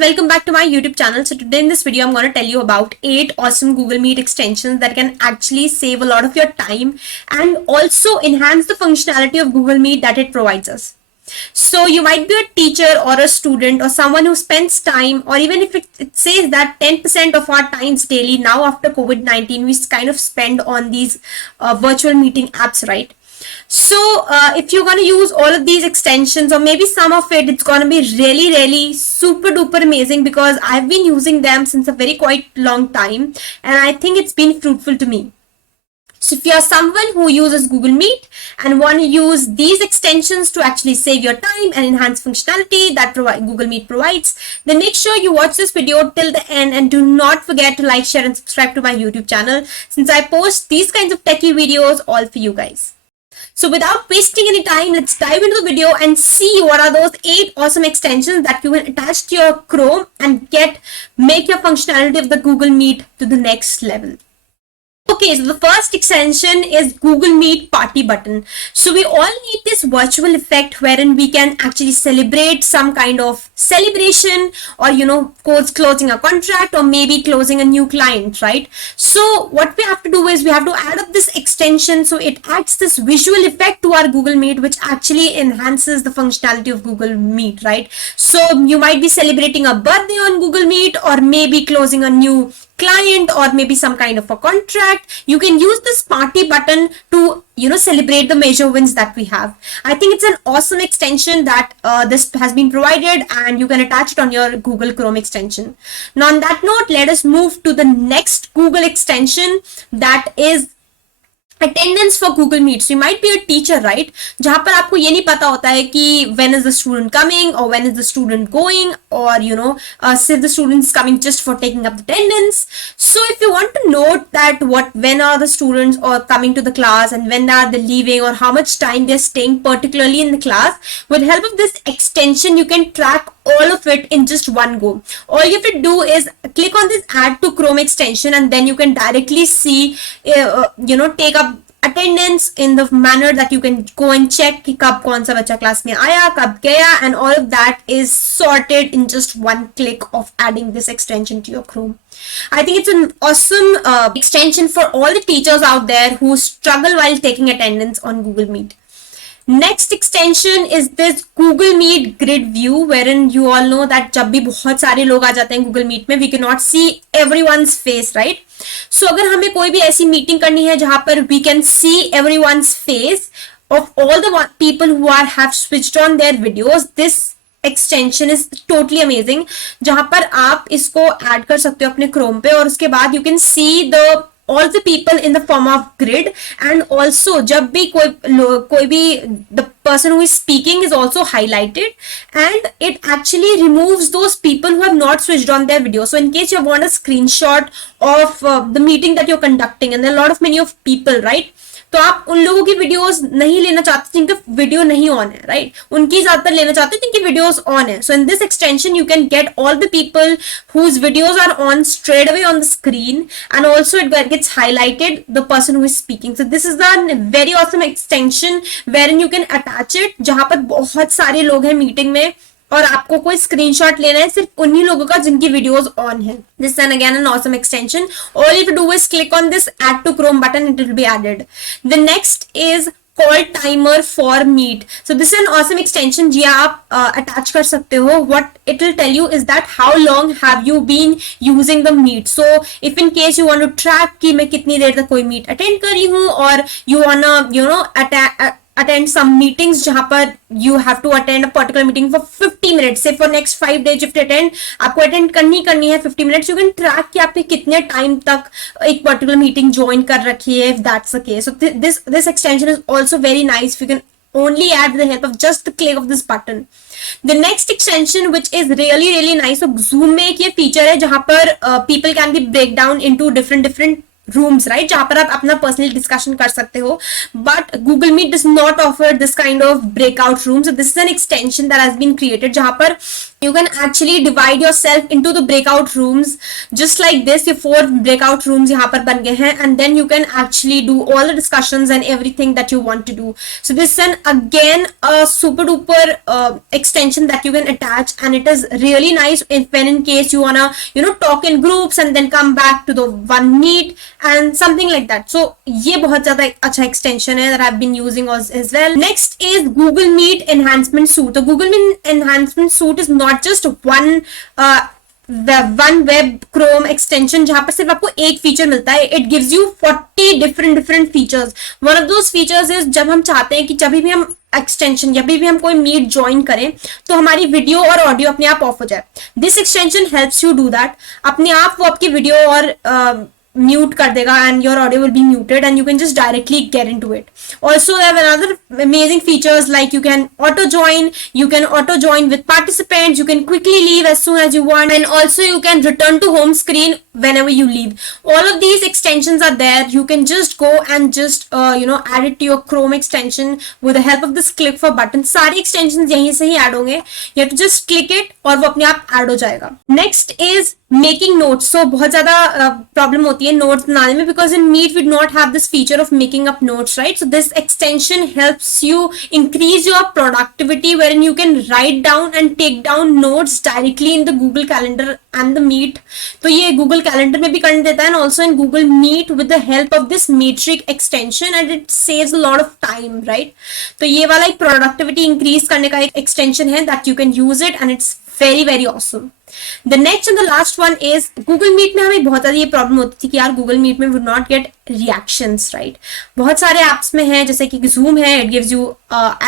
welcome back to my YouTube channel. So today in this video, I'm going to tell you about 8 awesome Google Meet extensions that can actually save a lot of your time and also enhance the functionality of Google Meet that it provides us. So you might be a teacher or a student or someone who spends time, or even if it says that 10% of our times daily now after COVID-19, we kind of spend on these virtual meeting apps, right? So if you're going to use all of these extensions or maybe some of it, it's going to be really super duper amazing because I've been using them since a very quite long time and I think it's been fruitful to me. So if you're someone who uses Google Meet and want to use these extensions to actually save your time and enhance functionality that Google Meet provides, then make sure you watch this video till the end and do not forget to like, share and subscribe to my YouTube channel since I post these kinds of techie videos all for you guys. So without wasting any time, let's dive into the video and see what are those 8 awesome extensions that you can attach to your Chrome and make your functionality of the Google Meet to the next level. Okay, so the first extension is Google Meet Party Button. So we all need this virtual effect wherein we can actually celebrate some kind of celebration or, closing a contract or maybe closing a new client, right? So what we have to do is we have to add up this extension so it adds this visual effect to our Google Meet, which actually enhances the functionality of Google Meet, right? So you might be celebrating a birthday on Google Meet or maybe closing a new client or maybe some kind of a contract. You can use this party button to celebrate the major wins that we have. I think it's an awesome extension that this has been provided and you can attach it on your Google Chrome extension. Now on that note, let us move to the next Google extension, that is attendance for Google Meet. So you might be a teacher, right? जहाँ पर आपको ये नहीं पता होता है कि when is the student coming or when is the student going, or say the student is coming just for taking up the attendance. So if you want to note that when are the students or coming to the class and when are they leaving or how much time they're staying particularly in the class, with help of this extension you can track all of it in just one go. All you have to do is click on this add to Chrome extension and then you can directly see take up attendance in the manner that you can go and check कि कब कौन सा बच्चा class में आया, कब गया, and all of that is sorted in just one click of adding this extension to your Chrome. I think it's an awesome extension for all the teachers out there who struggle while taking attendance on Google Meet. Next extension is this Google Meet Grid View, wherein you all know that जब भी बहुत सारे लोग आ जाते हैं Google Meet में, we cannot see everyone's face, right? So अगर हमें कोई भी ऐसी मीटिंग करनी है जहाँ पर we can see everyone's face of all the people who have switched on their videos, this extension is totally amazing. जहाँ पर आप इसको add कर सकते हो अपने Chrome पे और उसके बाद you can see all the people in the form of grid, and also जब भी कोई भी the person who is speaking is also highlighted and it actually removes those people who have not switched on their video. So in case you want a screenshot of the meeting that you're conducting and there are many of people, right? तो आप उन लोगों की videos नहीं लेना चाहते जिनका video नहीं ऑन है, राइट? उनकी ज्यादातर लेना चाहते हैं जिनकी वीडियोस ऑन है. So in this extension you can get all the people whose videos are on straight away on the screen, and also it gets highlighted the person who is speaking. So this is a very awesome extension wherein you can attach it जहां पर बहुत सारे लोग हैं meeting में और आपको कोई स्क्रीनशॉट लेना है सिर्फ उन्हीं लोगों का जिनकी वीडियोस ऑन है. This is again an awesome extension. All you have to do is click on this add to Chrome button and it will be added. The next is call timer for Meet. So this is an awesome extension जी आप attach कर सकते हो. What it will tell you is that how long have you been using the Meet. So if in case you want to track कि मैं कितनी देर तक कोई Meet attend कर रही हूँ, और you wanna attend some meetings जहाँ पर you have to attend a particular meeting for 50 minutes. Say for next 5 days if you attend, आपको attend करनी है 50 minutes. You can track कि आपने कितने time तक एक particular meeting join कर रखी है, if that's the case. So this extension is also very nice. You can only add with the help of just the click of this button. The next extension which is really nice, so Zoom में एक ये feature है जहाँ पर people can be break down into different rooms, right? जहाँ पर आप अपना personal discussion कर सकते हो, but Google Meet does not offer this kind of breakout room. So this is an extension that has been created जहाँ पर You can actually divide yourself into the breakout rooms just like this. ये 4 breakout rooms यहाँ पर बन गए हैं, and then you can actually do all the discussions and everything that you want to do. So this is again a super duper extension that you can attach, and it is really nice when in case you wanna talk in groups and then come back to the one meet and something like that. So ये बहुत ज़्यादा अच्छा extension है that I've been using as well. Next is Google Meet Enhancement Suite. The Google Meet Enhancement Suite is not just one web Chrome extension जहां पर सिर्फ आपको एक फीचर मिलता है. It gives you 40 different features. One of those features is जब हम चाहते हैं कि जब भी हम एक्सटेंशन जब भी हम कोई मीट ज्वाइन करें तो हमारी वीडियो और ऑडियो अपने आप ऑफ हो जाए. This extension helps you do that. अपने आप वो आपकी वीडियो और mute कर देगा and your audio will be muted and you can just directly get into it. Also they have another amazing features like you can auto join with participants, you can quickly leave as soon as you want, and also you can return to home screen whenever you leave. All of these extensions are there. You can just go and just add it to your Chrome extension with the help of this click for button. सारी extensions यहीं से ही add होंगे. You have to just click it और वो अपने आप add हो जाएगा. Next is making notes. So बहुत ज़्यादा problem होती है notes बनाने में because in Meet we do not have this feature of making up notes, right? So this extension helps you increase your productivity wherein you can write down and take down notes directly in the Google Calendar and the Meet. तो ये Google Calendar में भी करने देता है and also in Google Meet with the help of this metric extension, and it saves a lot of time, right? तो ये वाला एक productivity increase करने का एक extension है that you can use it and it's very awesome. The next and the last one is Google Meet में हमें बहुत ज़्यादा ये प्रॉब्लम होती थी कि यार Google Meet में would not get reactions, right? बहुत सारे apps में है जैसे कि Zoom है, it gives you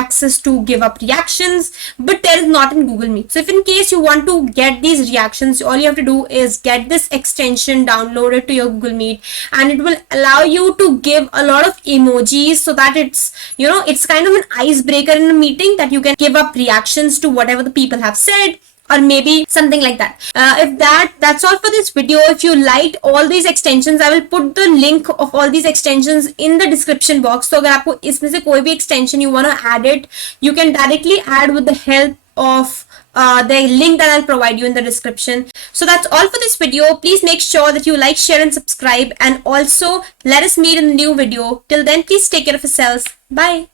access to give up reactions, but there is not in Google Meet. So if in case you want to get these reactions, all you have to do is get this extension downloaded to your Google Meet, and it will allow you to give a lot of emojis so that it's it's kind of an icebreaker in a meeting that you can give up reactions to whatever the people have said, or maybe something like that. If that's all for this video. If you liked all these extensions, I will put the link of all these extensions in the description box. So अगर आपको इसमें से कोई भी extension you want to add it, you can directly add with the help of the link that I'll provide you in the description. So that's all for this video. Please make sure that you like, share and subscribe, and also let us meet in the new video. Till then, please take care of yourselves. Bye.